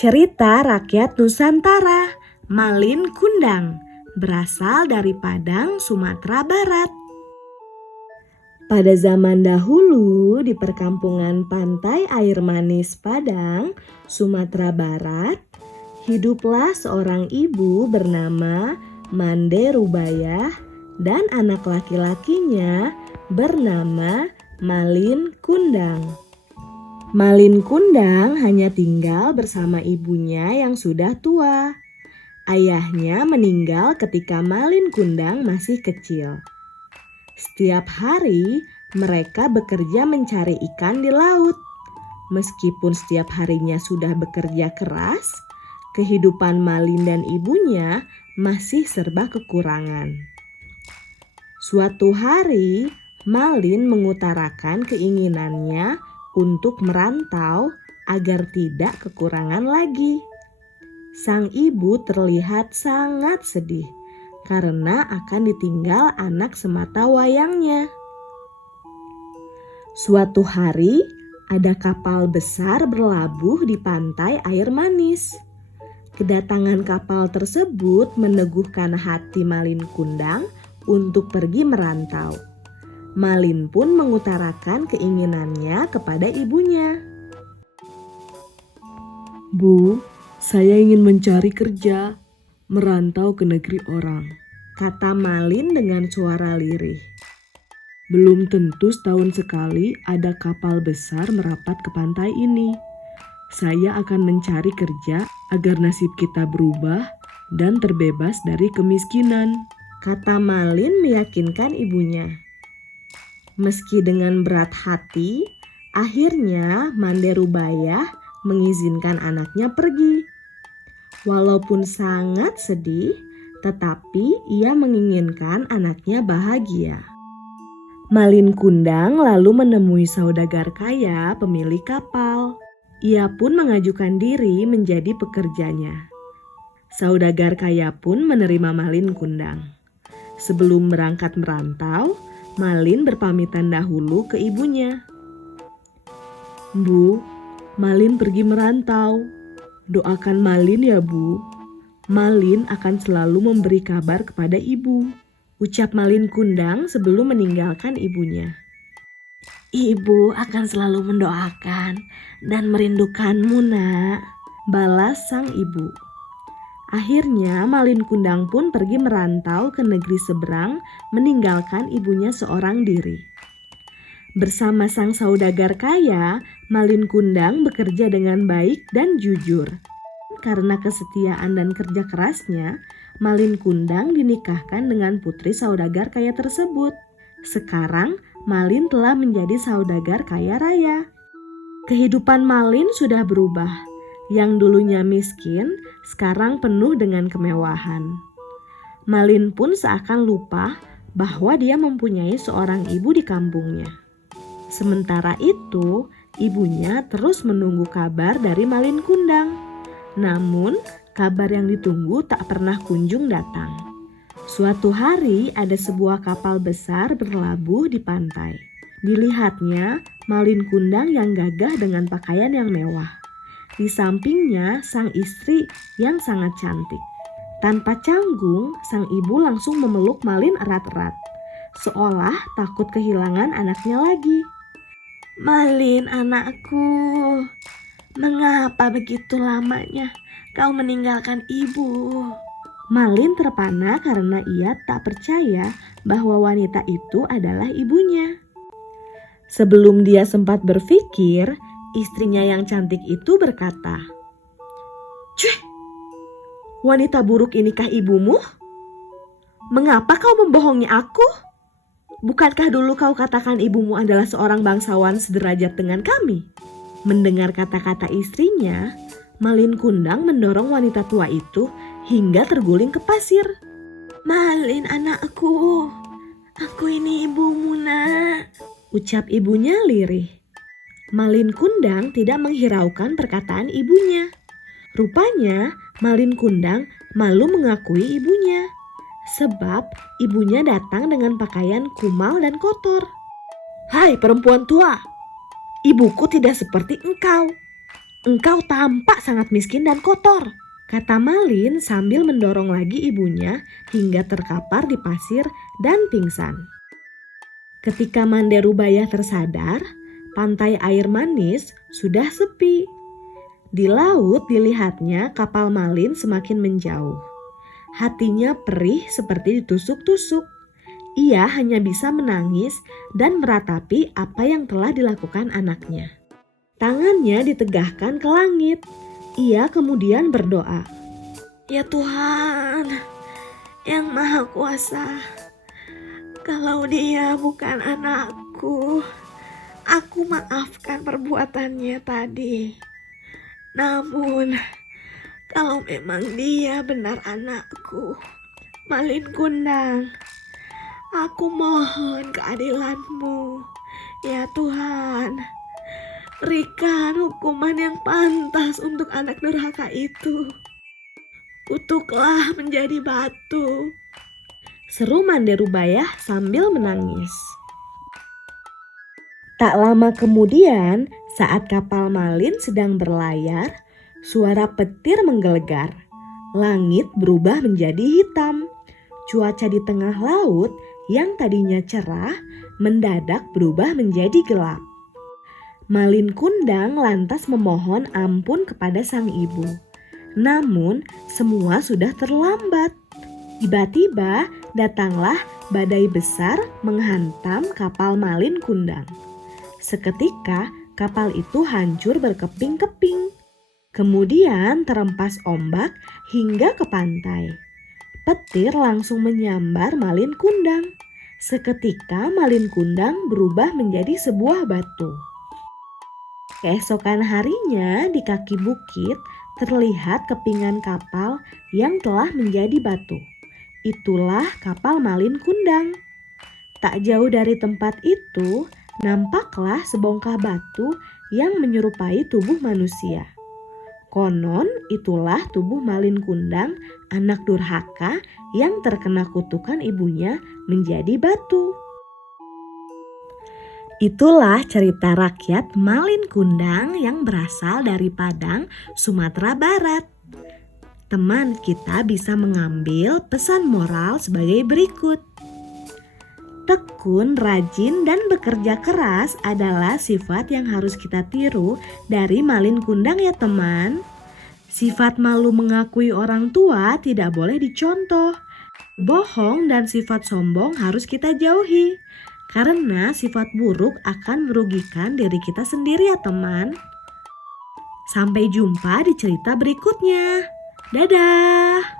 Cerita rakyat Nusantara, Malin Kundang, berasal dari Padang, Sumatera Barat. Pada zaman dahulu di perkampungan pantai air manis Padang, Sumatera Barat, hiduplah seorang ibu bernama Mande Rubayah dan anak laki-lakinya bernama Malin Kundang. Malin Kundang hanya tinggal bersama ibunya yang sudah tua. Ayahnya meninggal ketika Malin Kundang masih kecil. Setiap hari mereka bekerja mencari ikan di laut. Meskipun setiap harinya sudah bekerja keras, kehidupan Malin dan ibunya masih serba kekurangan. Suatu hari, Malin mengutarakan keinginannya untuk merantau agar tidak kekurangan lagi. Sang ibu terlihat sangat sedih karena akan ditinggal anak semata wayangnya. Suatu hari, ada kapal besar berlabuh di pantai air manis. Kedatangan kapal tersebut meneguhkan hati Malin Kundang untuk pergi merantau. Malin pun mengutarakan keinginannya kepada ibunya. Bu, saya ingin mencari kerja, merantau ke negeri orang, kata Malin dengan suara lirih. Belum tentu setahun sekali ada kapal besar merapat ke pantai ini. Saya akan mencari kerja agar nasib kita berubah dan terbebas dari kemiskinan, kata Malin meyakinkan ibunya. Meski dengan berat hati, akhirnya Mande Rubayah mengizinkan anaknya pergi. Walaupun sangat sedih, tetapi ia menginginkan anaknya bahagia. Malin Kundang lalu menemui saudagar kaya pemilik kapal. Ia pun mengajukan diri menjadi pekerjanya. Saudagar kaya pun menerima Malin Kundang. Sebelum berangkat merantau, Malin berpamitan dahulu ke ibunya. Bu, Malin pergi merantau. Doakan Malin ya Bu. Malin akan selalu memberi kabar kepada ibu, ucap Malin Kundang sebelum meninggalkan ibunya. Ibu akan selalu mendoakan dan merindukanmu, Nak, balas sang ibu. Akhirnya Malin Kundang pun pergi merantau ke negeri seberang meninggalkan ibunya seorang diri. Bersama sang saudagar kaya, Malin Kundang bekerja dengan baik dan jujur. Karena kesetiaan dan kerja kerasnya, Malin Kundang dinikahkan dengan putri saudagar kaya tersebut. Sekarang Malin telah menjadi saudagar kaya raya. Kehidupan Malin sudah berubah. Yang dulunya miskin, sekarang penuh dengan kemewahan. Malin pun seakan lupa bahwa dia mempunyai seorang ibu di kampungnya. Sementara itu, ibunya terus menunggu kabar dari Malin Kundang. Namun, kabar yang ditunggu tak pernah kunjung datang. Suatu hari ada sebuah kapal besar berlabuh di pantai. Dilihatnya Malin Kundang yang gagah dengan pakaian yang mewah. Di sampingnya sang istri yang sangat cantik. Tanpa canggung, sang ibu langsung memeluk Malin erat-erat, seolah takut kehilangan anaknya lagi. Malin anakku, mengapa begitu lamanya kau meninggalkan ibu? Malin terpana karena ia tak percaya bahwa wanita itu adalah ibunya. Sebelum dia sempat berpikir, istrinya yang cantik itu berkata, "Cuy, wanita buruk inikah ibumu? Mengapa kau membohongi aku? Bukankah dulu kau katakan ibumu adalah seorang bangsawan sederajat dengan kami?" Mendengar kata-kata istrinya, Malin Kundang mendorong wanita tua itu hingga terguling ke pasir. "Malin anakku, aku ini ibumu, Nak," ucap ibunya lirih. Malin Kundang tidak menghiraukan perkataan ibunya. Rupanya Malin Kundang malu mengakui ibunya. Sebab ibunya datang dengan pakaian kumal dan kotor. "Hai perempuan tua, ibuku tidak seperti engkau. Engkau tampak sangat miskin dan kotor, kata Malin sambil mendorong lagi ibunya hingga terkapar di pasir dan pingsan. Ketika Manderubaya tersadar, pantai air manis sudah sepi. Di laut dilihatnya kapal Malin semakin menjauh. Hatinya perih seperti ditusuk-tusuk. Ia hanya bisa menangis dan meratapi apa yang telah dilakukan anaknya. Tangannya ditegakkan ke langit. Ia kemudian berdoa, "Ya Tuhan, yang Maha Kuasa, kalau dia bukan anakku, aku maafkan perbuatannya tadi. Namun, kalau memang dia benar anakku, Malin Kundang, aku mohon keadilan-Mu, ya Tuhan. Berikan hukuman yang pantas untuk anak durhaka itu. Kutuklah menjadi batu," seru Manderubaya sambil menangis. Tak lama kemudian, saat kapal Malin sedang berlayar, suara petir menggelegar. Langit berubah menjadi hitam. Cuaca di tengah laut yang tadinya cerah mendadak berubah menjadi gelap. Malin Kundang lantas memohon ampun kepada sang ibu. Namun semua sudah terlambat. Tiba-tiba datanglah badai besar menghantam kapal Malin Kundang. Seketika kapal itu hancur berkeping-keping. Kemudian terempas ombak hingga ke pantai. Petir langsung menyambar Malin Kundang. Seketika Malin Kundang berubah menjadi sebuah batu. Keesokan harinya di kaki bukit terlihat kepingan kapal yang telah menjadi batu. Itulah kapal Malin Kundang. Tak jauh dari tempat itu nampaklah sebongkah batu yang menyerupai tubuh manusia. Konon itulah tubuh Malin Kundang, anak durhaka yang terkena kutukan ibunya menjadi batu. Itulah cerita rakyat Malin Kundang yang berasal dari Padang, Sumatera Barat. Teman, kita bisa mengambil pesan moral sebagai berikut. Tekun, rajin, dan bekerja keras adalah sifat yang harus kita tiru dari Malin Kundang ya teman. Sifat malu mengakui orang tua tidak boleh dicontoh. Bohong dan sifat sombong harus kita jauhi. Karena sifat buruk akan merugikan diri kita sendiri ya teman. Sampai jumpa di cerita berikutnya. Dadah!